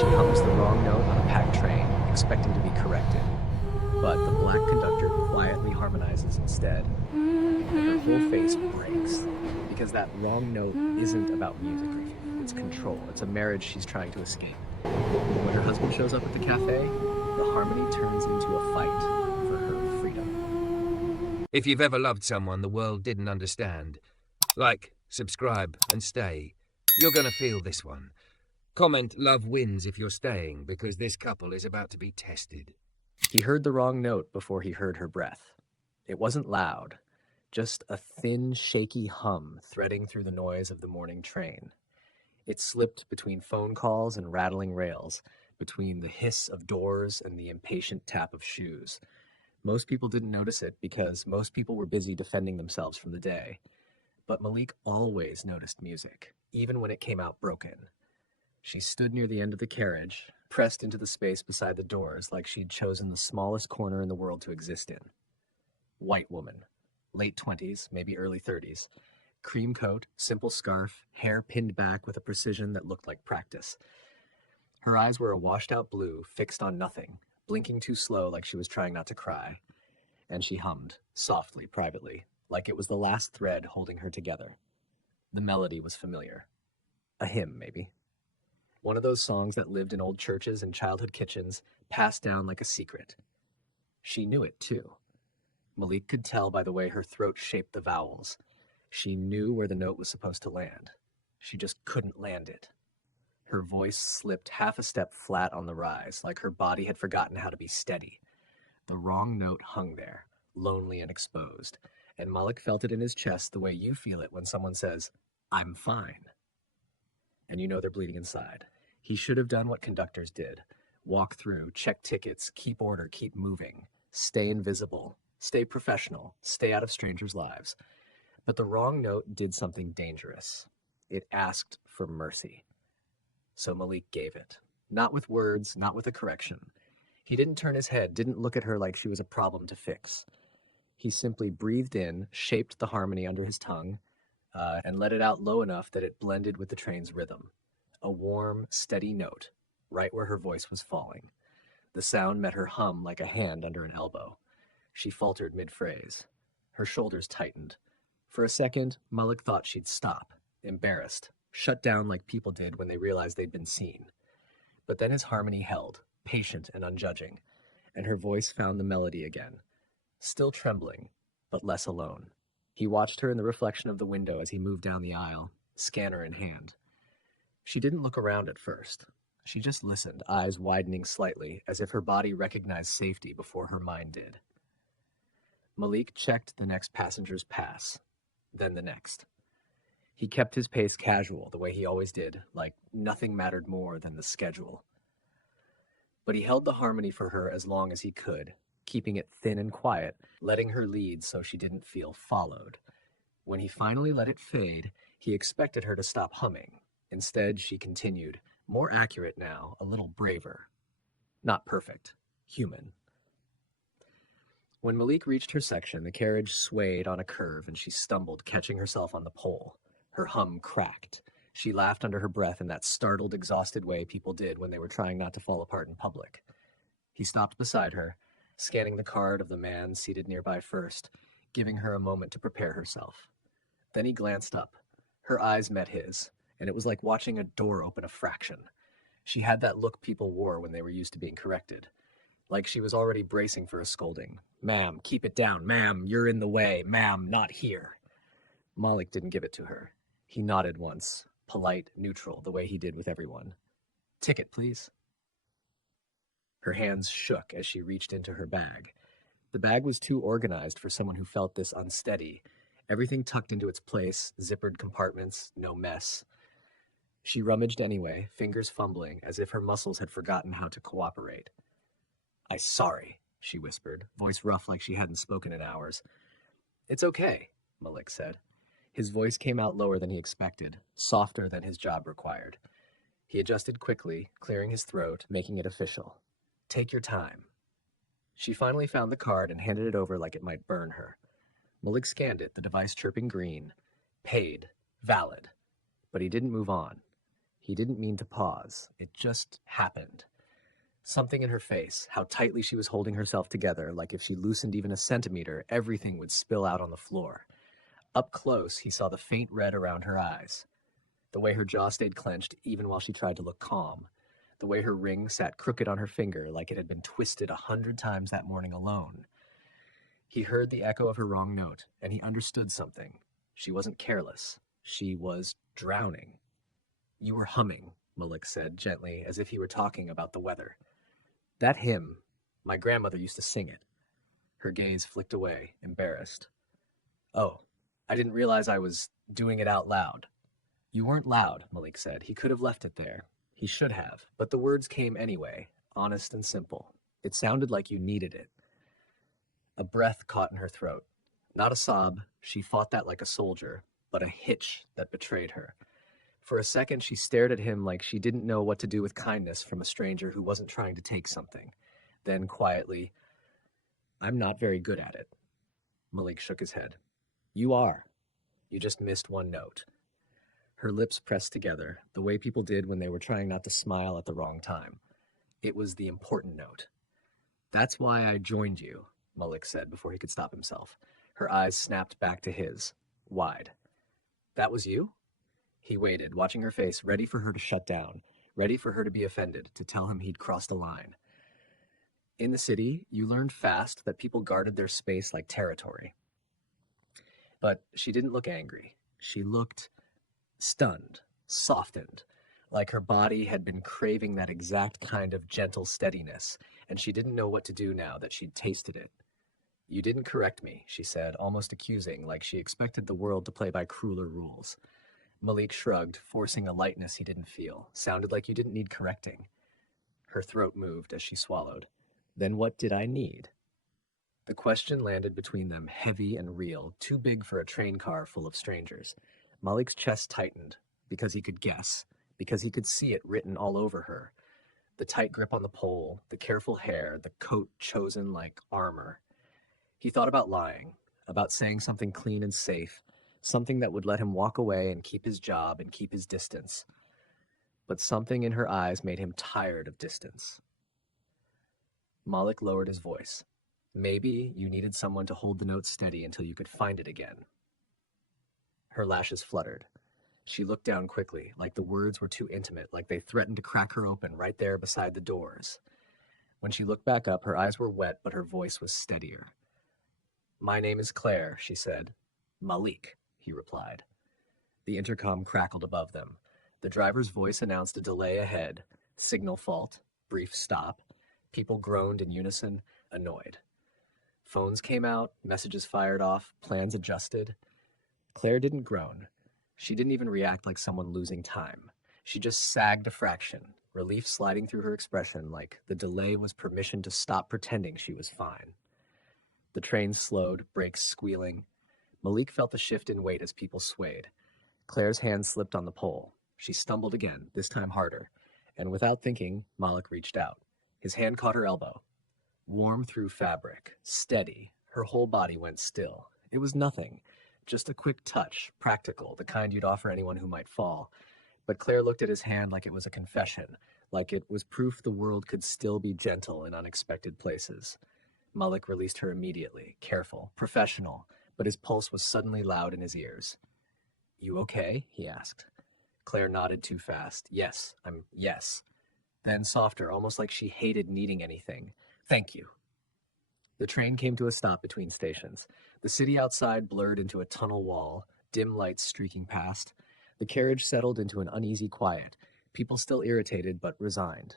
She hums the wrong note on a packed train, expecting to be corrected. But the black conductor quietly harmonizes instead, and her whole face breaks. Because that wrong note isn't about music, it's control. It's a marriage she's trying to escape. When her husband shows up at the cafe, the harmony turns into a fight for her freedom. If you've ever loved someone the world didn't understand, like, subscribe, and stay, you're gonna feel this one. Comment love wins if you're staying, because this couple is about to be tested. He heard the wrong note before he heard her breath. It wasn't loud, just a thin, shaky hum threading through the noise of the morning train. It slipped between phone calls and rattling rails, between the hiss of doors and the impatient tap of shoes. Most people didn't notice it because most people were busy defending themselves from the day. But Malik always noticed music, even when it came out broken. She stood near the end of the carriage, pressed into the space beside the doors like she'd chosen the smallest corner in the world to exist in. White woman, late 20s, maybe early 30s. Cream coat, simple scarf, hair pinned back with a precision that looked like practice. Her eyes were a washed-out blue, fixed on nothing, blinking too slow like she was trying not to cry. And she hummed, softly, privately, like it was the last thread holding her together. The melody was familiar. A hymn, maybe. One of those songs that lived in old churches and childhood kitchens, passed down like a secret. She knew it, too. Malik could tell by the way her throat shaped the vowels. She knew where the note was supposed to land. She just couldn't land it. Her voice slipped half a step flat on the rise, like her body had forgotten how to be steady. The wrong note hung there, lonely and exposed, and Malik felt it in his chest the way you feel it when someone says, "I'm fine." And you know they're bleeding inside. He should have done what conductors did. Walk through, check tickets, keep order, keep moving, stay invisible, stay professional, stay out of strangers' lives. But the wrong note did something dangerous. It asked for mercy. So Malik gave it. Not with words, not with a correction. He didn't turn his head, didn't look at her like she was a problem to fix. He simply breathed in, shaped the harmony under his tongue, and let it out low enough that it blended with the train's rhythm. A warm, steady note, right where her voice was falling. The sound met her hum like a hand under an elbow. She faltered mid-phrase. Her shoulders tightened. For a second, Malik thought she'd stop, embarrassed, shut down like people did when they realized they'd been seen. But then his harmony held, patient and unjudging, and her voice found the melody again. Still trembling, but less alone. He watched her in the reflection of the window as he moved down the aisle, scanner in hand. She didn't look around at first. She just listened, eyes widening slightly, as if her body recognized safety before her mind did. Malik checked the next passenger's pass, then the next. He kept his pace casual, the way he always did, like nothing mattered more than the schedule. But he held the harmony for her as long as he could, keeping it thin and quiet, letting her lead so she didn't feel followed. When he finally let it fade, he expected her to stop humming. Instead, she continued, more accurate now, a little braver. Not perfect, human. When Malik reached her section, the carriage swayed on a curve and she stumbled, catching herself on the pole. Her hum cracked. She laughed under her breath in that startled, exhausted way people did when they were trying not to fall apart in public. He stopped beside her, scanning the card of the man seated nearby first, giving her a moment to prepare herself. Then he glanced up. Her eyes met his, and it was like watching a door open a fraction. She had that look people wore when they were used to being corrected. Like she was already bracing for a scolding. "Ma'am, keep it down. Ma'am, you're in the way. Ma'am, not here." Malik didn't give it to her. He nodded once, polite, neutral, the way he did with everyone. "Ticket, please." Her hands shook as she reached into her bag. The bag was too organized for someone who felt this unsteady. Everything tucked into its place, zippered compartments, no mess. She rummaged anyway, fingers fumbling, as if her muscles had forgotten how to cooperate. "I'm sorry," she whispered, voice rough like she hadn't spoken in hours. "It's okay," Malik said. His voice came out lower than he expected, softer than his job required. He adjusted quickly, clearing his throat, making it official. "Take your time." She finally found the card and handed it over like it might burn her. Malik scanned it, the device chirping green. Paid. Valid. But he didn't move on. He didn't mean to pause. It just happened. Something in her face, how tightly she was holding herself together, like if she loosened even a centimeter, everything would spill out on the floor. Up close, he saw the faint red around her eyes, the way her jaw stayed clenched even while she tried to look calm, the way her ring sat crooked on her finger like it had been twisted 100 times that morning alone. He heard the echo of her wrong note, and he understood something. She wasn't careless. She was drowning. "You were humming," Malik said gently, as if he were talking about the weather. "That hymn, my grandmother used to sing it." Her gaze flicked away, embarrassed. "Oh, I didn't realize I was doing it out loud." "You weren't loud," Malik said. He could have left it there. He should have, but the words came anyway, honest and simple. It sounded like you needed it. A breath caught in her throat. Not a sob, she fought that like a soldier, but a hitch that betrayed her. For a second, she stared at him like she didn't know what to do with kindness from a stranger who wasn't trying to take something. Then, quietly, "I'm not very good at it." Malik shook his head. "You are. You just missed one note." Her lips pressed together, the way people did when they were trying not to smile at the wrong time. It was the important note. "That's why I joined you," Malik said before he could stop himself. Her eyes snapped back to his, wide. "That was you?" He waited, watching her face, ready for her to shut down, ready for her to be offended, to tell him he'd crossed a line. In the city, you learned fast that people guarded their space like territory. But she didn't look angry. She looked stunned, softened, like her body had been craving that exact kind of gentle steadiness, and she didn't know what to do now that she'd tasted it. "You didn't correct me," she said, almost accusing, like she expected the world to play by crueler rules. Malik shrugged, forcing a lightness he didn't feel. "Sounded like you didn't need correcting." Her throat moved as she swallowed. "Then what did I need?" The question landed between them, heavy and real, too big for a train car full of strangers. Malik's chest tightened, because he could guess, because he could see it written all over her. The tight grip on the pole, the careful hair, the coat chosen like armor. He thought about lying, about saying something clean and safe, something that would let him walk away and keep his job and keep his distance. But something in her eyes made him tired of distance. Malik lowered his voice. "Maybe you needed someone to hold the note steady until you could find it again." Her lashes fluttered. She looked down quickly, like the words were too intimate, like they threatened to crack her open right there beside the doors. When she looked back up, her eyes were wet, but her voice was steadier. "My name is Claire," she said. "Malik," he replied. The intercom crackled above them. The driver's voice announced a delay ahead, signal fault, brief stop. People groaned in unison, annoyed. Phones came out, messages fired off, plans adjusted. Claire didn't groan. She didn't even react like someone losing time. She just sagged a fraction, relief sliding through her expression like the delay was permission to stop pretending she was fine. The train slowed, brakes squealing. Malik felt the shift in weight as people swayed. Claire's hand slipped on the pole. She stumbled again, this time harder, and without thinking, Malik reached out. His hand caught her elbow. Warm through fabric, steady, her whole body went still. It was nothing, just a quick touch, practical, the kind you'd offer anyone who might fall. But Claire looked at his hand like it was a confession, like it was proof the world could still be gentle in unexpected places. Malik released her immediately, careful, professional, but his pulse was suddenly loud in his ears. "You okay?" he asked. Claire nodded too fast. Yes. Then softer, almost like she hated needing anything. "Thank you." The train came to a stop between stations. The city outside blurred into a tunnel wall, dim lights streaking past. The carriage settled into an uneasy quiet, people still irritated but resigned.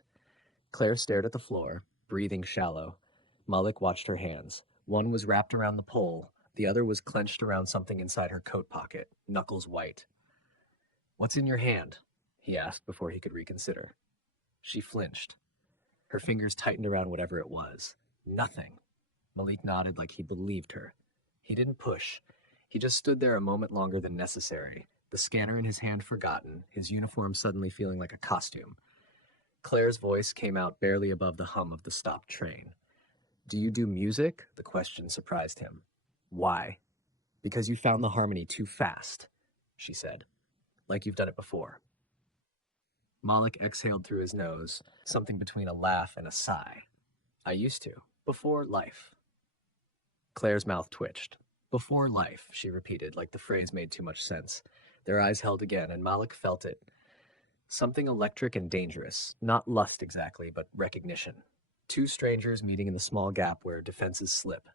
Claire stared at the floor, breathing shallow. Malik watched her hands. One was wrapped around the pole, the other was clenched around something inside her coat pocket, knuckles white. "What's in your hand?" he asked before he could reconsider. She flinched. Her fingers tightened around whatever it was. "Nothing." Malik nodded like he believed her. He didn't push. He just stood there a moment longer than necessary, the scanner in his hand forgotten, his uniform suddenly feeling like a costume. Claire's voice came out barely above the hum of the stopped train. "Do you do music?" The question surprised him. "Why?" "Because you found the harmony too fast," she said. "Like you've done it before." Malik exhaled through his nose, something between a laugh and a sigh. I used to, before life. Claire's mouth twitched. Before life, she repeated, like the phrase made too much sense. Their eyes held again, and Malik felt it. Something electric and dangerous. Not lust exactly, but recognition. Two strangers meeting in the small gap where defenses slip.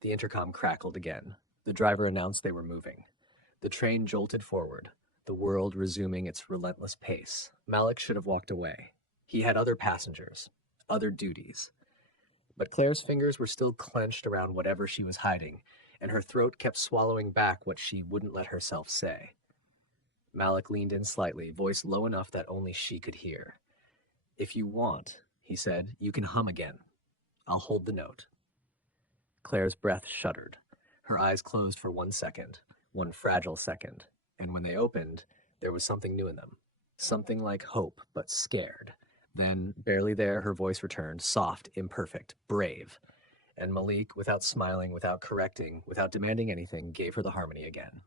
The intercom crackled again. The driver announced they were moving. The train jolted forward, the world resuming its relentless pace. Malik should have walked away. He had other passengers, other duties. But Claire's fingers were still clenched around whatever she was hiding, and her throat kept swallowing back what she wouldn't let herself say. Malik leaned in slightly, voice low enough that only she could hear. If you want, he said, you can hum again. I'll hold the note. Claire's breath shuddered. Her eyes closed for 1 second, one fragile second, and when they opened, there was something new in them. Something like hope, but scared. Then, barely there, her voice returned, soft, imperfect, brave. And Malik, without smiling, without correcting, without demanding anything, gave her the harmony again.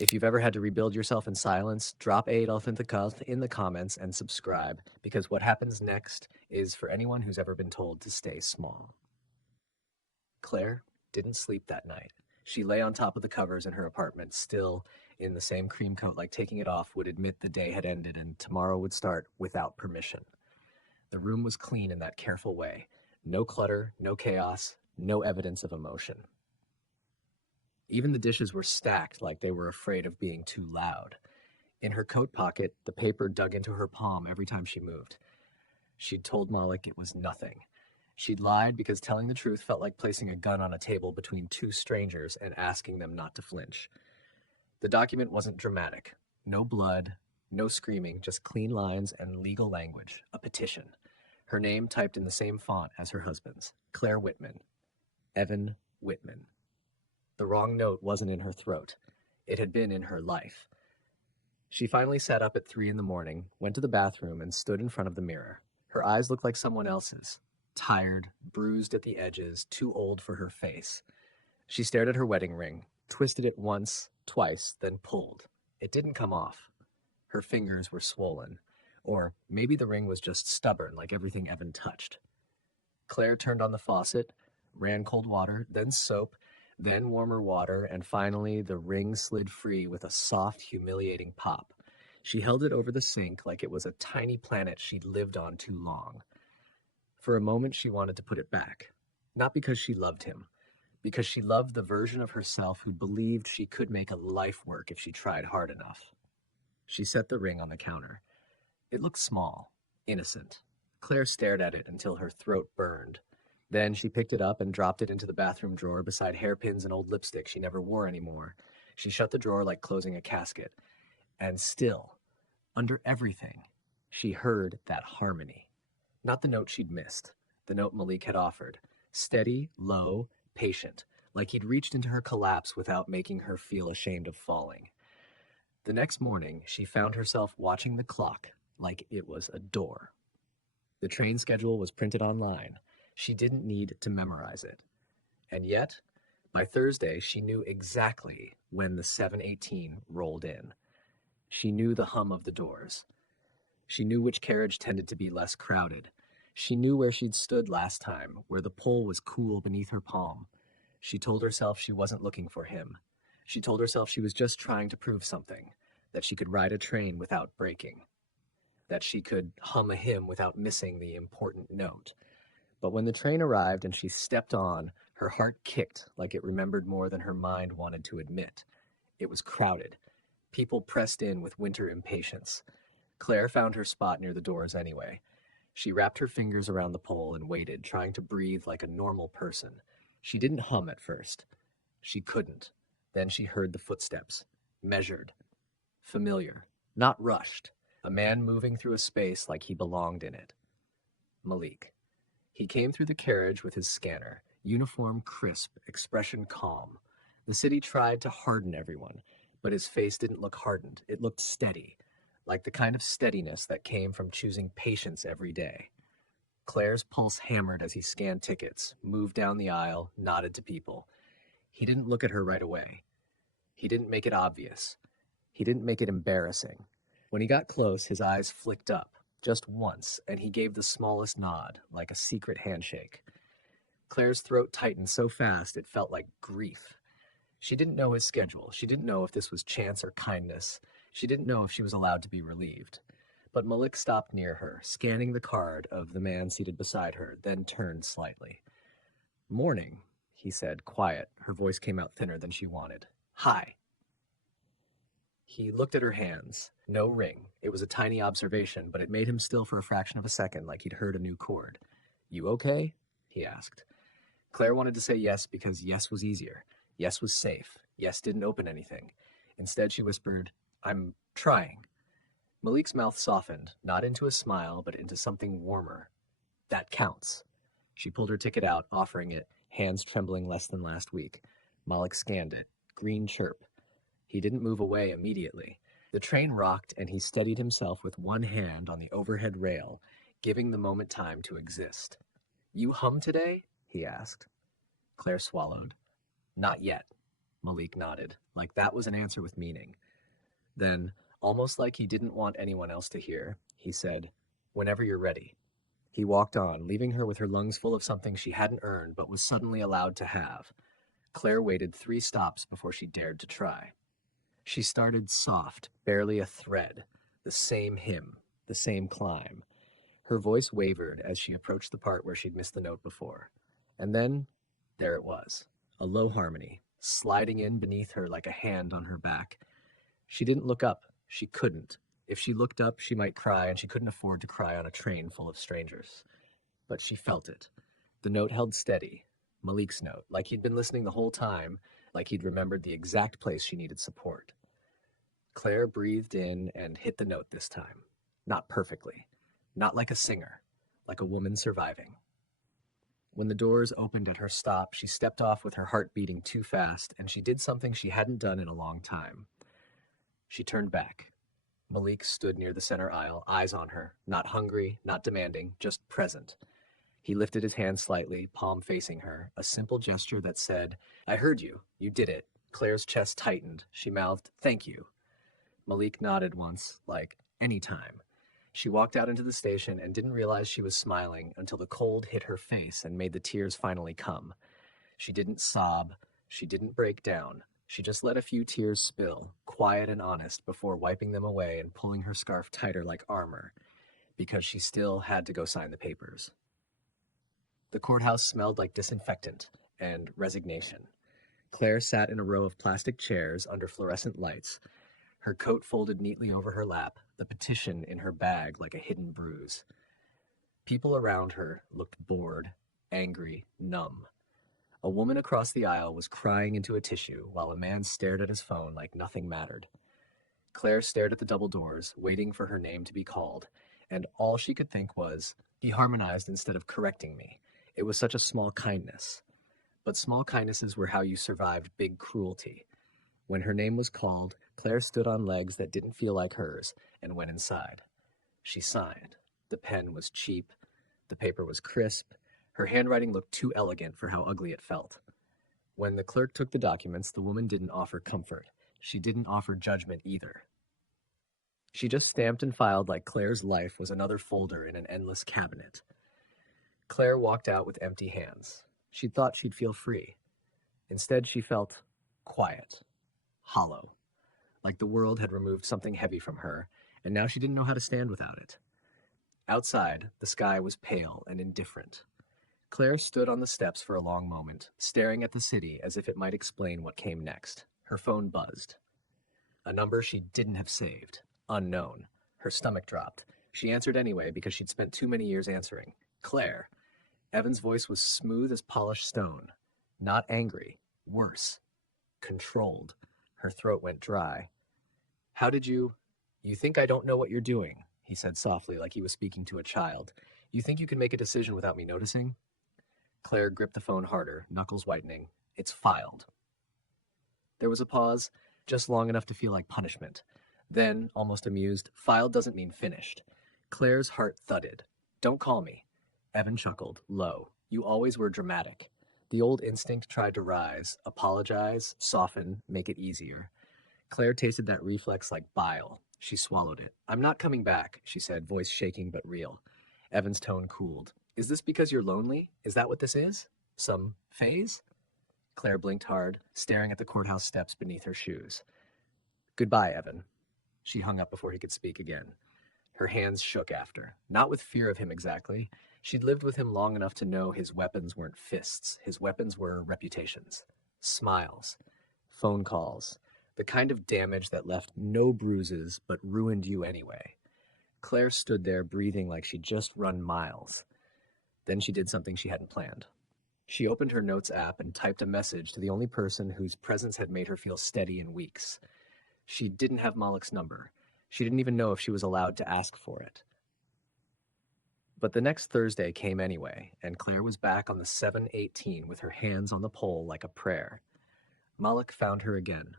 If you've ever had to rebuild yourself in silence, drop Adolf in the comments and subscribe, because what happens next is for anyone who's ever been told to stay small. Claire didn't sleep that night. She lay on top of the covers in her apartment, still in the same cream coat, like taking it off would admit the day had ended and tomorrow would start without permission. The room was clean in that careful way. No clutter, no chaos, no evidence of emotion. Even the dishes were stacked like they were afraid of being too loud. In her coat pocket, the paper dug into her palm every time she moved. She'd told Malik it was nothing. She'd lied because telling the truth felt like placing a gun on a table between two strangers and asking them not to flinch. The document wasn't dramatic. No blood, no screaming, just clean lines and legal language. A petition. Her name typed in the same font as her husband's. Claire Whitman. Evan Whitman. The wrong note wasn't in her throat. It had been in her life. She finally sat up at 3 a.m, went to the bathroom, and stood in front of the mirror. Her eyes looked like someone else's. Tired, bruised at the edges, too old for her face. She stared at her wedding ring, twisted it once, twice, then pulled. It didn't come off. Her fingers were swollen. Or maybe the ring was just stubborn, like everything Evan touched. Claire turned on the faucet, ran cold water, then soap, then warmer water, and finally the ring slid free with a soft, humiliating pop. She held it over the sink like it was a tiny planet she'd lived on too long. For a moment, she wanted to put it back. Not because she loved him, because she loved the version of herself who believed she could make a life work if she tried hard enough. She set the ring on the counter. It looked small, innocent. Claire stared at it until her throat burned. Then she picked it up and dropped it into the bathroom drawer beside hairpins and old lipstick she never wore anymore. She shut the drawer like closing a casket. And still, under everything, she heard that harmony. Not the note she'd missed, the note Malik had offered. Steady, low, patient, like he'd reached into her collapse without making her feel ashamed of falling. The next morning, she found herself watching the clock like it was a door. The train schedule was printed online. She didn't need to memorize it. And yet, by Thursday, she knew exactly when the 7:18 rolled in. She knew the hum of the doors. She knew which carriage tended to be less crowded. She knew where she'd stood last time, where the pole was cool beneath her palm. She told herself she wasn't looking for him. She told herself she was just trying to prove something, that she could ride a train without breaking, that she could hum a hymn without missing the important note. But when the train arrived and she stepped on, her heart kicked like it remembered more than her mind wanted to admit. It was crowded. People pressed in with winter impatience. Claire found her spot near the doors anyway. She wrapped her fingers around the pole and waited, trying to breathe like a normal person. She didn't hum at first. She couldn't. Then she heard the footsteps. Measured. Familiar. Not rushed. A man moving through a space like he belonged in it. Malik. He came through the carriage with his scanner. Uniform crisp, expression calm. The city tried to harden everyone, but his face didn't look hardened. It looked steady. Like the kind of steadiness that came from choosing patience every day. Claire's pulse hammered as he scanned tickets, moved down the aisle, nodded to people. He didn't look at her right away. He didn't make it obvious. He didn't make it embarrassing. When he got close, his eyes flicked up. Just once, and he gave the smallest nod, like a secret handshake. Claire's throat tightened so fast it felt like grief. She didn't know his schedule. She didn't know if this was chance or kindness. She didn't know if she was allowed to be relieved. But Malik stopped near her, scanning the card of the man seated beside her, then turned slightly. "Morning," he said, quiet. Her voice came out thinner than she wanted. "Hi." He looked at her hands. No ring. It was a tiny observation, but it made him still for a fraction of a second, like he'd heard a new chord. "You okay?" he asked. Claire wanted to say yes because yes was easier. Yes was safe. Yes didn't open anything. Instead, she whispered, "I'm trying." Malik's mouth softened, not into a smile, but into something warmer. "That counts." She pulled her ticket out, offering it, hands trembling less than last week. Malik scanned it. Green chirp. He didn't move away immediately. The train rocked, and he steadied himself with one hand on the overhead rail, giving the moment time to exist. "You hum today?" he asked. Claire swallowed. "Not yet." Malik nodded, like that was an answer with meaning. Then, almost like he didn't want anyone else to hear, he said, "Whenever you're ready." He walked on, leaving her with her lungs full of something she hadn't earned but was suddenly allowed to have. Claire waited 3 stops before she dared to try. She started soft, barely a thread, the same hymn, the same climb. Her voice wavered as she approached the part where she'd missed the note before. And then, there it was, a low harmony, sliding in beneath her like a hand on her back. She didn't look up. She couldn't. If she looked up, she might cry, and she couldn't afford to cry on a train full of strangers. But she felt it. The note held steady, Malik's note, like he'd been listening the whole time, like he'd remembered the exact place she needed support. Claire breathed in and hit the note this time. Not perfectly. Not like a singer. Like a woman surviving. When the doors opened at her stop, she stepped off with her heart beating too fast, and she did something she hadn't done in a long time. She turned back. Malik stood near the center aisle, eyes on her, not hungry, not demanding, just present. He lifted his hand slightly, palm facing her, a simple gesture that said, "I heard you. You did it." Claire's chest tightened. She mouthed, "Thank you." Malik nodded once, like, "Anytime." She walked out into the station and didn't realize she was smiling until the cold hit her face and made the tears finally come. She didn't sob. She didn't break down. She just let a few tears spill, quiet and honest, before wiping them away and pulling her scarf tighter like armor, because she still had to go sign the papers. The courthouse smelled like disinfectant and resignation. Claire sat in a row of plastic chairs under fluorescent lights, her coat folded neatly over her lap, the petition in her bag like a hidden bruise. People around her looked bored, angry, numb. A woman across the aisle was crying into a tissue while a man stared at his phone like nothing mattered. Claire stared at the double doors, waiting for her name to be called, and all she could think was, "He harmonized instead of correcting me." It was such a small kindness. But small kindnesses were how you survived big cruelty. When her name was called, Claire stood on legs that didn't feel like hers and went inside. She signed. The pen was cheap. The paper was crisp. Her handwriting looked too elegant for how ugly it felt. When the clerk took the documents, the woman didn't offer comfort. She didn't offer judgment either. She just stamped and filed like Claire's life was another folder in an endless cabinet. Claire walked out with empty hands. She'd thought she'd feel free. Instead, she felt quiet, hollow, like the world had removed something heavy from her, and now she didn't know how to stand without it. Outside, the sky was pale and indifferent. Claire stood on the steps for a long moment, staring at the city as if it might explain what came next. Her phone buzzed. A number she didn't have saved. Unknown. Her stomach dropped. She answered anyway because she'd spent too many years answering. Claire. Evan's voice was smooth as polished stone. Not angry. Worse. Controlled. Her throat went dry. "How did you think I don't know what you're doing," he said softly, like he was speaking to a child. "You think you can make a decision without me noticing?" Claire gripped the phone harder, knuckles whitening. "It's filed." There was a pause, just long enough to feel like punishment. Then, almost amused, "Filed doesn't mean finished." Claire's heart thudded. "Don't call me." Evan chuckled, low. "You always were dramatic." The old instinct tried to rise, apologize, soften, make it easier. Claire tasted that reflex like bile. She swallowed it. I'm not coming back, she said, voice shaking but real. Evan's tone cooled. Is this because you're lonely? Is that what this is? Some phase? Claire blinked hard, staring at the courthouse steps beneath her shoes. Goodbye, Evan. She hung up before he could speak again. Her hands shook after, not with fear of him exactly. She'd lived with him long enough to know his weapons weren't fists. His weapons were reputations, smiles, phone calls, the kind of damage that left no bruises but ruined you anyway. Claire stood there breathing like she'd just run miles. Then she did something she hadn't planned. She opened her notes app and typed a message to the only person whose presence had made her feel steady in weeks. She didn't have Malik's number. She didn't even know if she was allowed to ask for it. But the next Thursday came anyway, and Claire was back on the 7:18 with her hands on the pole like a prayer. Malik found her again.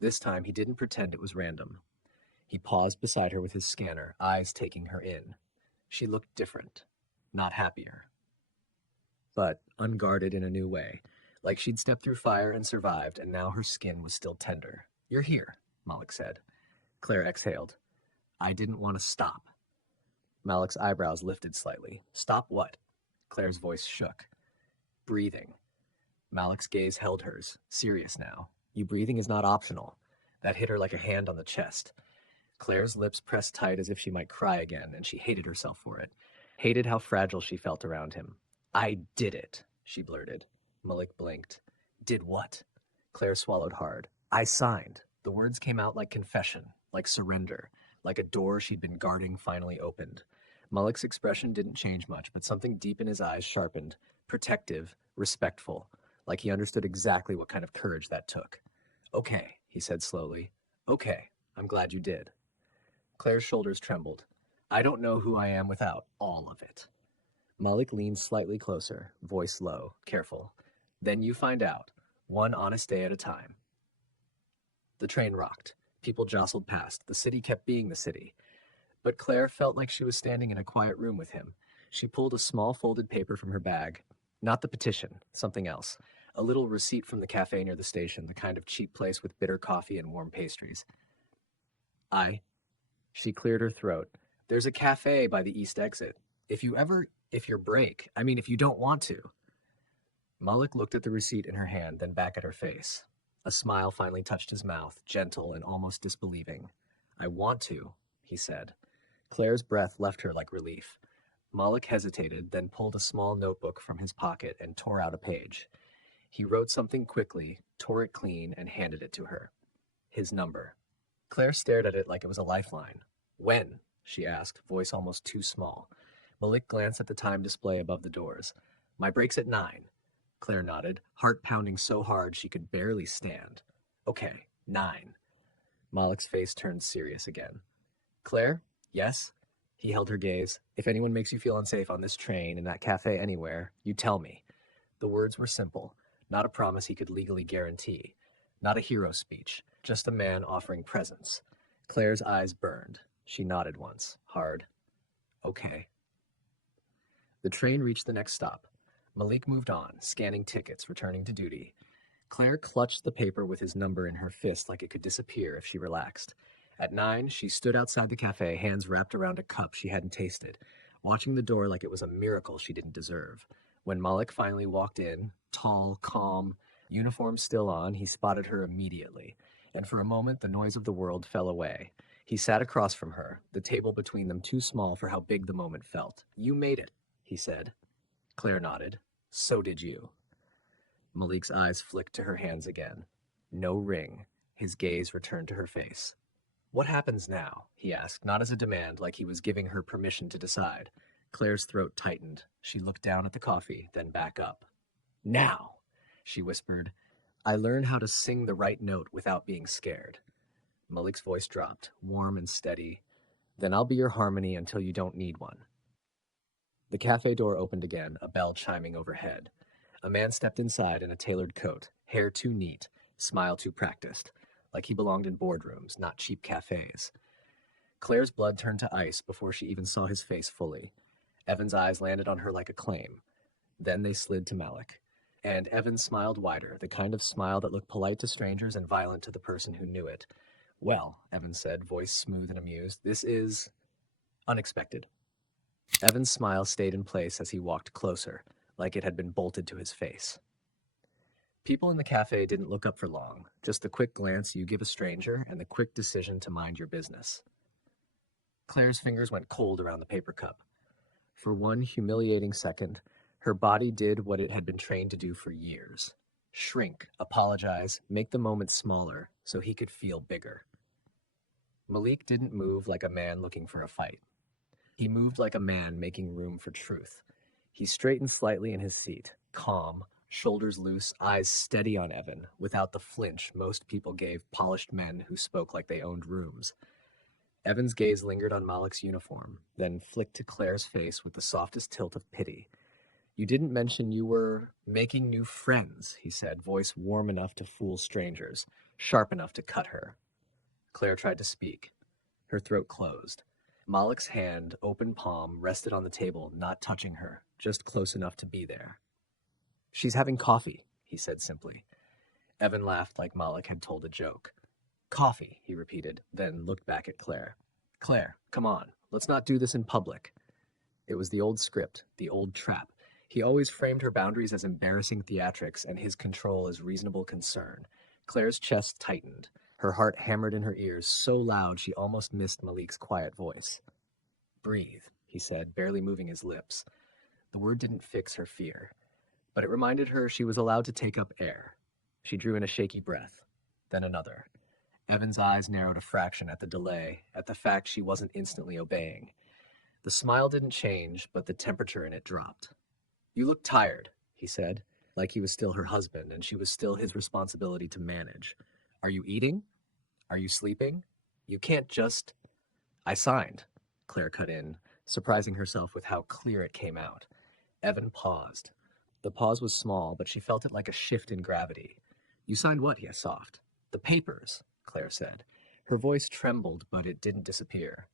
This time he didn't pretend it was random. He paused beside her with his scanner, eyes taking her in. She looked different, not happier, but unguarded in a new way, like she'd stepped through fire and survived, and now her skin was still tender. You're here, Malik said. Claire exhaled. I didn't want to stop. Malik's eyebrows lifted slightly. Stop what? Claire's voice shook. Breathing. Malik's gaze held hers, serious now. You breathing is not optional. That hit her like a hand on the chest. Claire's lips pressed tight as if she might cry again, and she hated herself for it. Hated how fragile she felt around him. I did it, she blurted. Malik blinked. Did what? Claire swallowed hard. I signed. The words came out like confession, like surrender, like a door she'd been guarding finally opened. Malik's expression didn't change much, but something deep in his eyes sharpened, protective, respectful, like he understood exactly what kind of courage that took. Okay, he said slowly. Okay, I'm glad you did. Claire's shoulders trembled. I don't know who I am without all of it. Malik leaned slightly closer, voice low, careful. Then you find out, one honest day at a time. The train rocked. People jostled past. The city kept being the city. But Claire felt like she was standing in a quiet room with him. She pulled a small folded paper from her bag. Not the petition, something else. A little receipt from the cafe near the station, the kind of cheap place with bitter coffee and warm pastries. She cleared her throat. There's a cafe by the east exit. If you don't want to. Malik looked at the receipt in her hand, then back at her face. A smile finally touched his mouth, gentle and almost disbelieving. I want to, he said. Claire's breath left her like relief. Malik hesitated, then pulled a small notebook from his pocket and tore out a page. He wrote something quickly, tore it clean, and handed it to her. His number. Claire stared at it like it was a lifeline. When? She asked, voice almost too small. Malik glanced at the time display above the doors. My break's at 9. Claire nodded, heart pounding so hard she could barely stand. Okay, 9. Malik's face turned serious again. Claire? Yes? He held her gaze. If anyone makes you feel unsafe on this train, in that cafe, anywhere, you tell me. The words were simple, not a promise he could legally guarantee, not a hero speech, just a man offering presence. Claire's eyes burned. She nodded once, hard. Okay. The train reached the next stop. Malik moved on, scanning tickets, returning to duty. Claire clutched the paper with his number in her fist like it could disappear if she relaxed. At 9, she stood outside the cafe, hands wrapped around a cup she hadn't tasted, watching the door like it was a miracle she didn't deserve. When Malik finally walked in, tall, calm, uniform still on, he spotted her immediately, and for a moment the noise of the world fell away. He sat across from her, the table between them too small for how big the moment felt. You made it, he said. Claire nodded. So did you. Malik's eyes flicked to her hands again. No ring. His gaze returned to her face. What happens now? He asked, not as a demand, like he was giving her permission to decide. Claire's throat tightened. She looked down at the coffee, then back up. Now, she whispered. I learned how to sing the right note without being scared. Malik's voice dropped, warm and steady. Then I'll be your harmony until you don't need one. The cafe door opened again, a bell chiming overhead. A man stepped inside in a tailored coat, hair too neat, smile too practiced, like he belonged in boardrooms, not cheap cafes. Claire's blood turned to ice before she even saw his face fully. Evan's eyes landed on her like a claim. Then they slid to Malik. And Evan smiled wider, the kind of smile that looked polite to strangers and violent to the person who knew it. Well, Evan said, voice smooth and amused, this is unexpected. Evan's smile stayed in place as he walked closer, like it had been bolted to his face. People in the cafe didn't look up for long, just the quick glance you give a stranger and the quick decision to mind your business. Claire's fingers went cold around the paper cup. For one humiliating second, her body did what it had been trained to do for years. Shrink, apologize, make the moment smaller so he could feel bigger. Malik didn't move like a man looking for a fight. He moved like a man making room for truth. He straightened slightly in his seat, calm, shoulders loose, eyes steady on Evan, without the flinch most people gave polished men who spoke like they owned rooms. Evan's gaze lingered on Malik's uniform, then flicked to Claire's face with the softest tilt of pity. You didn't mention you were making new friends, he said, voice warm enough to fool strangers, sharp enough to cut her. Claire tried to speak. Her throat closed. Malik's hand, open palm, rested on the table, not touching her, just close enough to be there. She's having coffee, he said simply. Evan laughed like Malik had told a joke. Coffee, he repeated, then looked back at Claire. Claire, come on, let's not do this in public. It was the old script, the old trap. He always framed her boundaries as embarrassing theatrics and his control as reasonable concern. Claire's chest tightened. Her heart hammered in her ears so loud she almost missed Malik's quiet voice. Breathe, he said, barely moving his lips. The word didn't fix her fear, but it reminded her she was allowed to take up air. She drew in a shaky breath, then another. Evan's eyes narrowed a fraction at the delay, at the fact she wasn't instantly obeying. The smile didn't change, but the temperature in it dropped. You look tired, he said, like he was still her husband and she was still his responsibility to manage. Are you eating? Are you sleeping? You can't just... I signed, Claire cut in, surprising herself with how clear it came out. Evan paused. The pause was small, but she felt it like a shift in gravity. You signed what? He asked soft. The papers, Claire said. Her voice trembled, but it didn't disappear.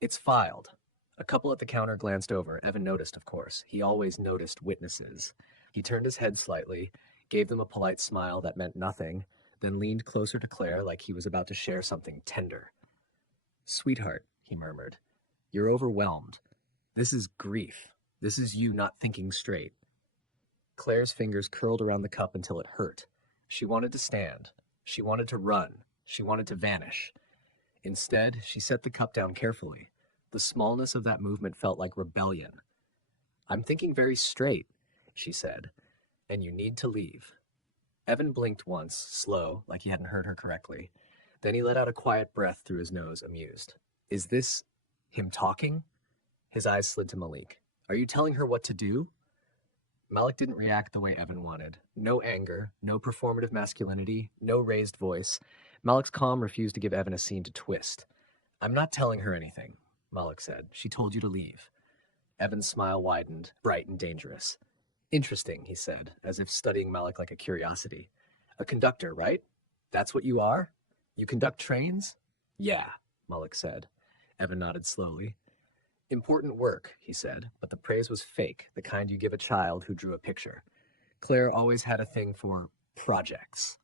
It's filed. A couple at the counter glanced over. Evan noticed, of course. He always noticed witnesses. He turned his head slightly, gave them a polite smile that meant nothing, then leaned closer to Claire like he was about to share something tender. Sweetheart, he murmured, you're overwhelmed. This is grief. This is you not thinking straight. Claire's fingers curled around the cup until it hurt. She wanted to stand. She wanted to run. She wanted to vanish. Instead, she set the cup down carefully. The smallness of that movement felt like rebellion. I'm thinking very straight, she said, and you need to leave. Evan blinked once, slow, like he hadn't heard her correctly. Then he let out a quiet breath through his nose, amused. Is this him talking? His eyes slid to Malik. Are you telling her what to do? Malik didn't react the way Evan wanted. No anger, no performative masculinity, no raised voice. Malik's calm refused to give Evan a scene to twist. I'm not telling her anything, Malik said. She told you to leave. Evan's smile widened, bright and dangerous. Interesting, he said, as if studying Malik like a curiosity. A conductor, right? That's what you are? You conduct trains? Yeah, Malik said. Evan nodded slowly. Important work, he said, but the praise was fake, the kind you give a child who drew a picture. Claire always had a thing for projects.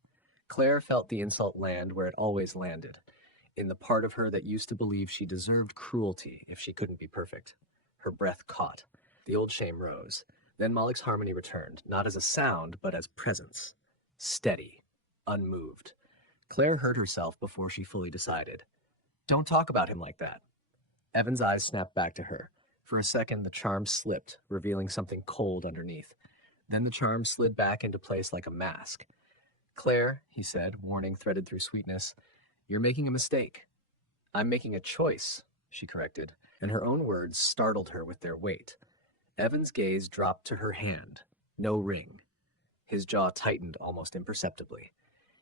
Claire felt the insult land where it always landed, in the part of her that used to believe she deserved cruelty if she couldn't be perfect. Her breath caught. The old shame rose. Then Malik's harmony returned, not as a sound, but as presence. Steady, unmoved. Claire heard herself before she fully decided. Don't talk about him like that. Evan's eyes snapped back to her. For a second, the charm slipped, revealing something cold underneath. Then the charm slid back into place like a mask. Claire, he said, warning threaded through sweetness, you're making a mistake. I'm making a choice, she corrected, and her own words startled her with their weight. Evan's gaze dropped to her hand. No ring. His jaw tightened almost imperceptibly.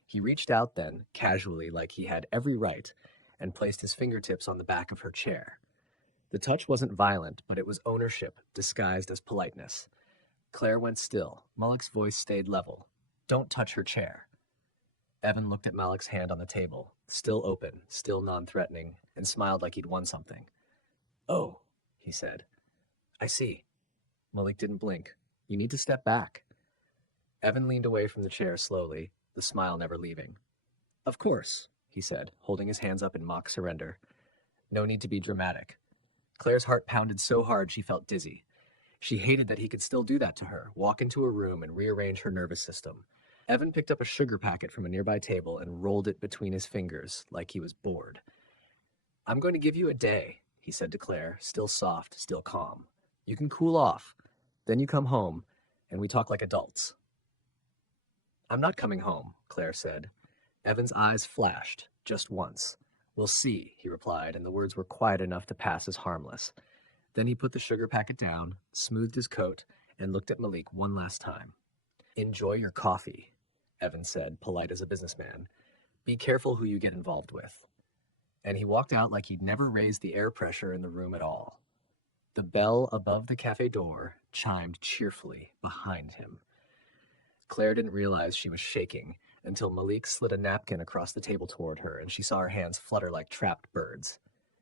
He reached out then, casually, like he had every right, and placed his fingertips on the back of her chair. The touch wasn't violent, but it was ownership, disguised as politeness. Claire went still. Malik's voice stayed level. Don't touch her chair. Evan looked at Malik's hand on the table, still open, still non-threatening, and smiled like he'd won something. Oh, he said. I see. Malik didn't blink. You need to step back. Evan leaned away from the chair slowly, the smile never leaving. Of course, he said, holding his hands up in mock surrender. No need to be dramatic. Claire's heart pounded so hard she felt dizzy. She hated that he could still do that to her, walk into a room and rearrange her nervous system. Evan picked up a sugar packet from a nearby table and rolled it between his fingers like he was bored. I'm going to give you a day, he said to Claire, still soft, still calm. You can cool off. Then you come home, and we talk like adults. I'm not coming home, Claire said. Evan's eyes flashed, just once. We'll see, he replied, and the words were quiet enough to pass as harmless. Then he put the sugar packet down, smoothed his coat, and looked at Malik one last time. Enjoy your coffee, Evan said, polite as a businessman. Be careful who you get involved with. And he walked out like he'd never raised the air pressure in the room at all. The bell above the cafe door chimed cheerfully behind him. Claire didn't realize she was shaking until Malik slid a napkin across the table toward her, and she saw her hands flutter like trapped birds.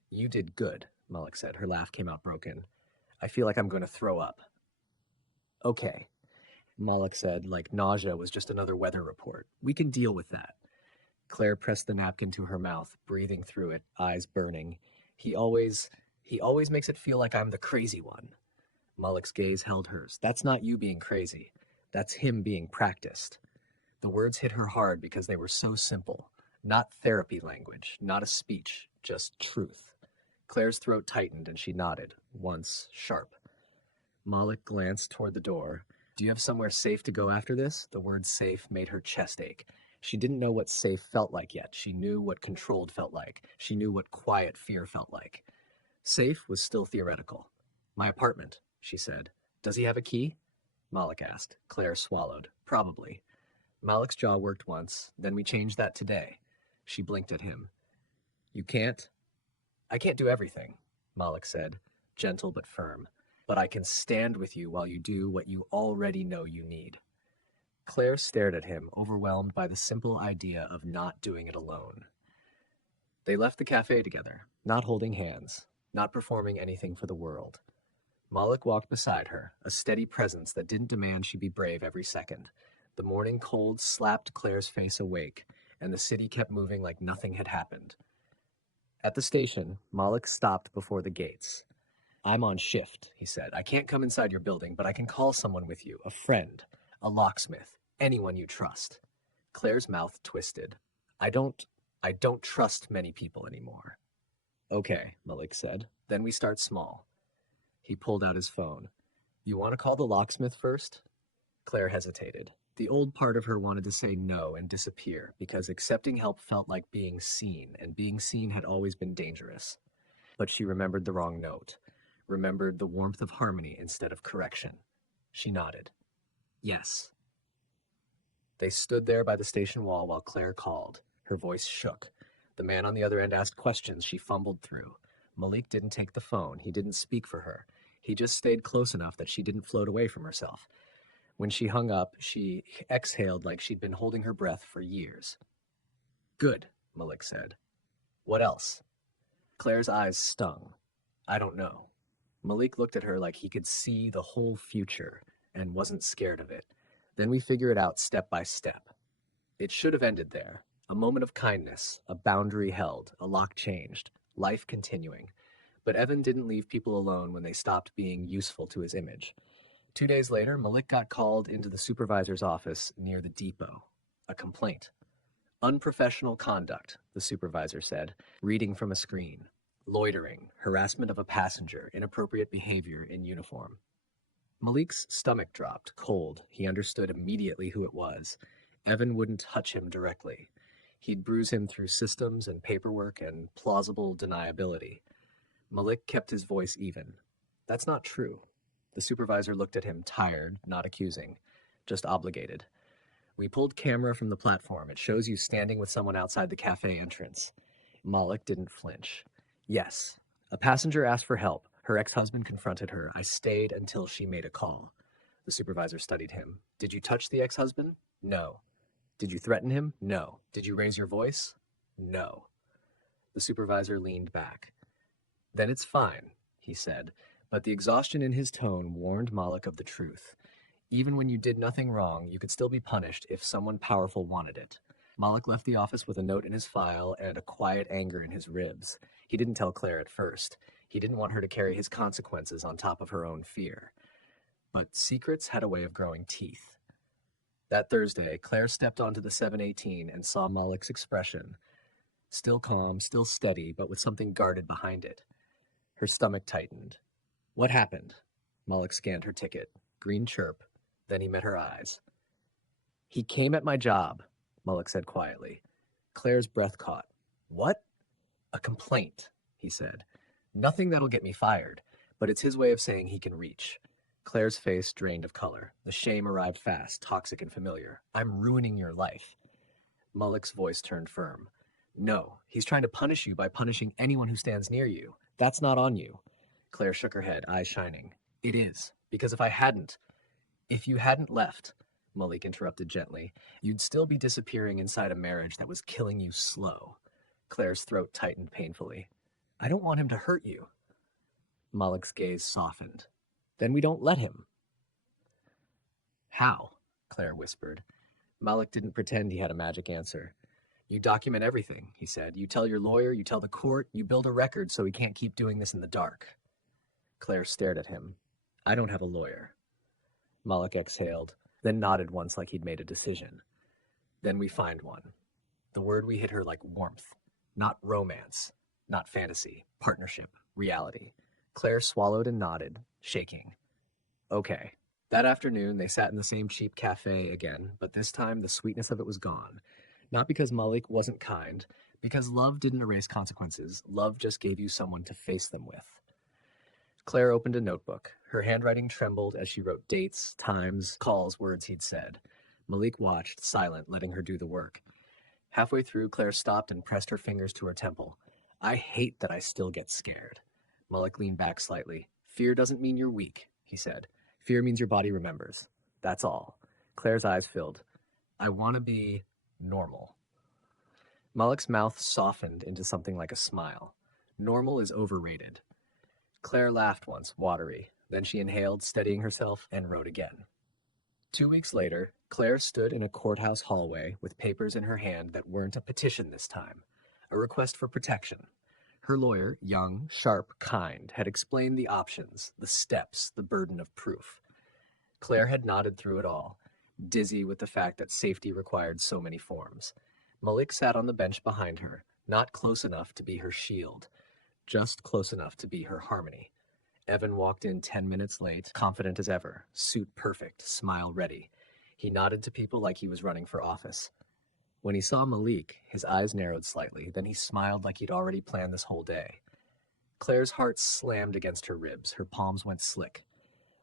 You did good, Malik said. Her laugh came out broken. I feel like I'm going to throw up. Okay, Malik said, like nausea was just another weather report. We can deal with that. Claire pressed the napkin to her mouth, breathing through it, eyes burning. He always makes it feel like I'm the crazy one. Malik's gaze held hers. That's not you being crazy. That's him being practiced. The words hit her hard because they were so simple. Not therapy language, not a speech, just truth. Claire's throat tightened and she nodded, once sharp. Malik glanced toward the door. Do you have somewhere safe to go after this? The word safe made her chest ache. She didn't know what safe felt like yet. She knew what controlled felt like. She knew what quiet fear felt like. Safe was still theoretical. My apartment, she said. Does he have a key? Malik asked. Claire swallowed. Probably. Malik's jaw worked once. Then we changed that today. She blinked at him. You can't? I can't do everything, Malik said, gentle but firm. But I can stand with you while you do what you already know you need. Claire stared at him, overwhelmed by the simple idea of not doing it alone. They left the cafe together, not holding hands, not performing anything for the world. Malik walked beside her, a steady presence that didn't demand she be brave every second. The morning cold slapped Claire's face awake, and the city kept moving like nothing had happened. At the station, Malik stopped before the gates. I'm on shift, he said. I can't come inside your building, but I can call someone with you, a friend, a locksmith, anyone you trust. Claire's mouth twisted. I don't trust many people anymore. Okay, Malik said. Then we start small. He pulled out his phone. You want to call the locksmith first? Claire hesitated. The old part of her wanted to say no and disappear, because accepting help felt like being seen, and being seen had always been dangerous. But she remembered the wrong note. Remembered the warmth of harmony instead of correction. She nodded. Yes. They stood there by the station wall while Claire called. Her voice shook. The man on the other end asked questions she fumbled through. Malik didn't take the phone. He didn't speak for her. He just stayed close enough that she didn't float away from herself. When she hung up, she exhaled like she'd been holding her breath for years. Good, Malik said. What else? Claire's eyes stung. I don't know. Malik looked at her like he could see the whole future and wasn't scared of it. Then we figure it out step by step. It should have ended there. A moment of kindness, a boundary held, a lock changed, life continuing. But Evan didn't leave people alone when they stopped being useful to his image. 2 days later, Malik got called into the supervisor's office near the depot. A complaint. Unprofessional conduct, the supervisor said, reading from a screen. Loitering, harassment of a passenger, inappropriate behavior in uniform. Malik's stomach dropped, cold. He understood immediately who it was. Evan wouldn't touch him directly. He'd bruise him through systems and paperwork and plausible deniability. Malik kept his voice even. That's not true. The supervisor looked at him, tired, not accusing, just obligated. We pulled camera from the platform. It shows you standing with someone outside the cafe entrance. Malik didn't flinch. Yes. A passenger asked for help. Her ex-husband confronted her. I stayed until she made a call. The supervisor studied him. Did you touch the ex-husband? No. Did you threaten him? No. Did you raise your voice? No. The supervisor leaned back. Then it's fine, he said, but the exhaustion in his tone warned Malik of the truth. Even when you did nothing wrong, you could still be punished if someone powerful wanted it. Malik left the office with a note in his file and a quiet anger in his ribs. He didn't tell Claire at first. He didn't want her to carry his consequences on top of her own fear. But secrets had a way of growing teeth. That Thursday, Claire stepped onto the 718 and saw Malik's expression. Still calm, still steady, but with something guarded behind it. Her stomach tightened. What happened? Malik scanned her ticket. Green chirp. Then he met her eyes. He came at my job, Malik said quietly. Claire's breath caught. What? A complaint, he said. Nothing that'll get me fired, but it's his way of saying he can reach. Claire's face drained of color. The shame arrived fast, toxic and familiar. I'm ruining your life. Malik's voice turned firm. No, he's trying to punish you by punishing anyone who stands near you. That's not on you. Claire shook her head, eyes shining. It is, because if you hadn't left, Malik interrupted gently, you'd still be disappearing inside a marriage that was killing you slow. Claire's throat tightened painfully. I don't want him to hurt you. Malik's gaze softened. Then we don't let him. How? Claire whispered. Malik didn't pretend he had a magic answer. You document everything, he said. You tell your lawyer, you tell the court, you build a record so he can't keep doing this in the dark. Claire stared at him. I don't have a lawyer. Malik exhaled, then nodded once like he'd made a decision. Then we find one. The word we hit her like warmth. Not romance, not fantasy, partnership, reality. Claire swallowed and nodded, shaking. Okay. That afternoon, they sat in the same cheap cafe again, but this time the sweetness of it was gone. Not because Malik wasn't kind, because love didn't erase consequences. Love just gave you someone to face them with. Claire opened a notebook. Her handwriting trembled as she wrote dates, times, calls, words he'd said. Malik watched, silent, letting her do the work. Halfway through, Claire stopped and pressed her fingers to her temple. I hate that I still get scared. Malik leaned back slightly. Fear doesn't mean you're weak, he said. Fear means your body remembers. That's all. Claire's eyes filled. I want to be normal. Malik's mouth softened into something like a smile. Normal is overrated. Claire laughed once, watery. Then she inhaled, steadying herself, and wrote again. 2 weeks later, Claire stood in a courthouse hallway with papers in her hand that weren't a petition this time, a request for protection. Her lawyer, young, sharp, kind, had explained the options, the steps, the burden of proof. Claire had nodded through it all, dizzy with the fact that safety required so many forms. Malik sat on the bench behind her, not close enough to be her shield, just close enough to be her harmony. Evan walked in 10 minutes late, confident as ever, suit perfect, smile ready. He nodded to people like he was running for office. When he saw Malik, his eyes narrowed slightly, then he smiled like he'd already planned this whole day. Claire's heart slammed against her ribs, her palms went slick.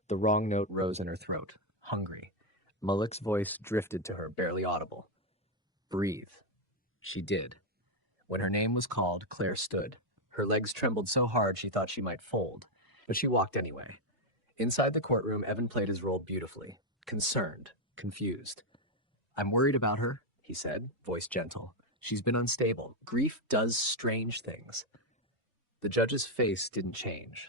The wrong note rose in her throat, hungry. Malik's voice drifted to her, barely audible. Breathe. She did. When her name was called, Claire stood. Her legs trembled so hard she thought she might fold, but she walked anyway. Inside the courtroom, Evan played his role beautifully, concerned, confused. I'm worried about her, he said, voice gentle. She's been unstable. Grief does strange things. The judge's face didn't change.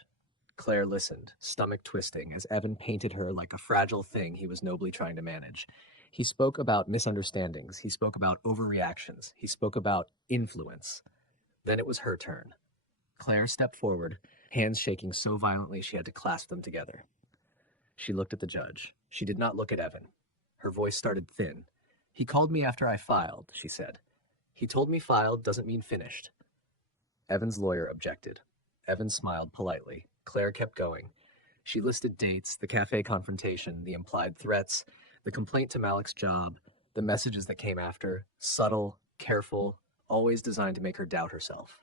Claire listened, stomach twisting, as Evan painted her like a fragile thing he was nobly trying to manage. He spoke about misunderstandings. He spoke about overreactions. He spoke about influence. Then it was her turn. Claire stepped forward, hands shaking so violently she had to clasp them together. She looked at the judge. She did not look at Evan. Her voice started thin. He called me after I filed, she said. He told me filed doesn't mean finished. Evan's lawyer objected. Evan smiled politely. Claire kept going. She listed dates, the cafe confrontation, the implied threats, the complaint to Malik's job, the messages that came after, subtle, careful, always designed to make her doubt herself.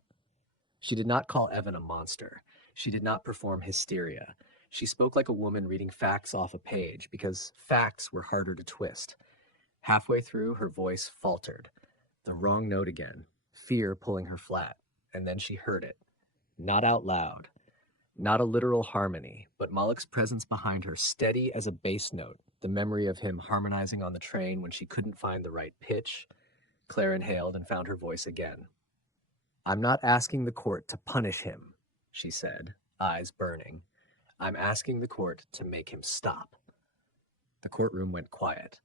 She did not call Evan a monster. She did not perform hysteria. She spoke like a woman reading facts off a page, because facts were harder to twist. Halfway through, her voice faltered. The wrong note again, fear pulling her flat, and then she heard it. Not out loud. Not a literal harmony, but Malik's presence behind her, steady as a bass note, the memory of him harmonizing on the train when she couldn't find the right pitch. Claire inhaled and found her voice again. I'm not asking the court to punish him, she said, eyes burning. I'm asking the court to make him stop. The courtroom went quiet.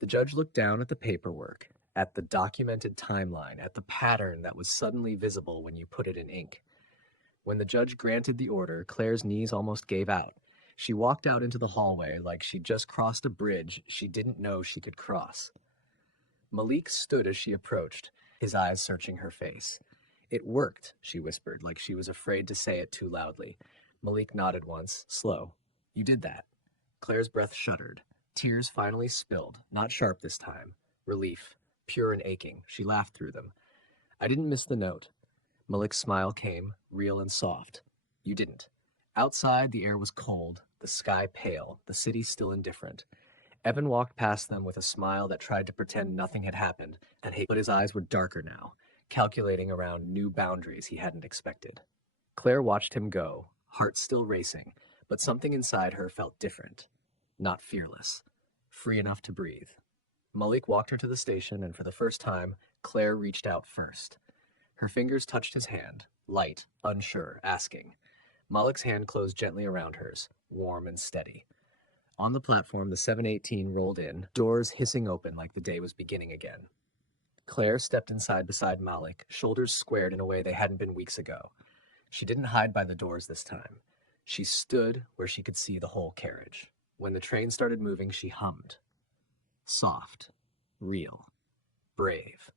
The judge looked down at the paperwork. at the documented timeline, at the pattern that was suddenly visible when you put it in ink. When the judge granted the order, Claire's knees almost gave out. She walked out into the hallway like she'd just crossed a bridge she didn't know she could cross. Malik stood as she approached, his eyes searching her face. "It worked," she whispered, like she was afraid to say it too loudly. Malik nodded once, slow. "You did that." Claire's breath shuddered. Tears finally spilled, not sharp this time. Relief, pure and aching. She laughed through them. "I didn't miss the note." Malik's smile came, real and soft. "You didn't." Outside, the air was cold, the sky pale, the city still indifferent. Evan walked past them with a smile that tried to pretend nothing had happened, but his eyes were darker now, calculating around new boundaries he hadn't expected. Claire watched him go, heart still racing, but something inside her felt different. Not fearless. Free enough to breathe. Malik walked her to the station, and for the first time, Claire reached out first. Her fingers touched his hand, light, unsure, asking. Malik's hand closed gently around hers, warm and steady. On the platform, the 718 rolled in, doors hissing open like the day was beginning again. Claire stepped inside beside Malik, shoulders squared in a way they hadn't been weeks ago. She didn't hide by the doors this time. She stood where she could see the whole carriage. When the train started moving, she hummed. Soft. Real. Brave.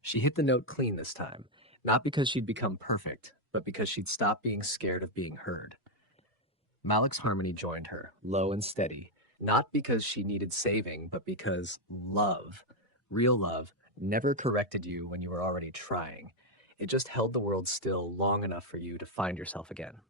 She hit the note clean this time, not because she'd become perfect, but because she'd stopped being scared of being heard. Malik's harmony joined her, low and steady, not because she needed saving, but because love, real love, never corrected you when you were already trying. It just held the world still long enough for you to find yourself again.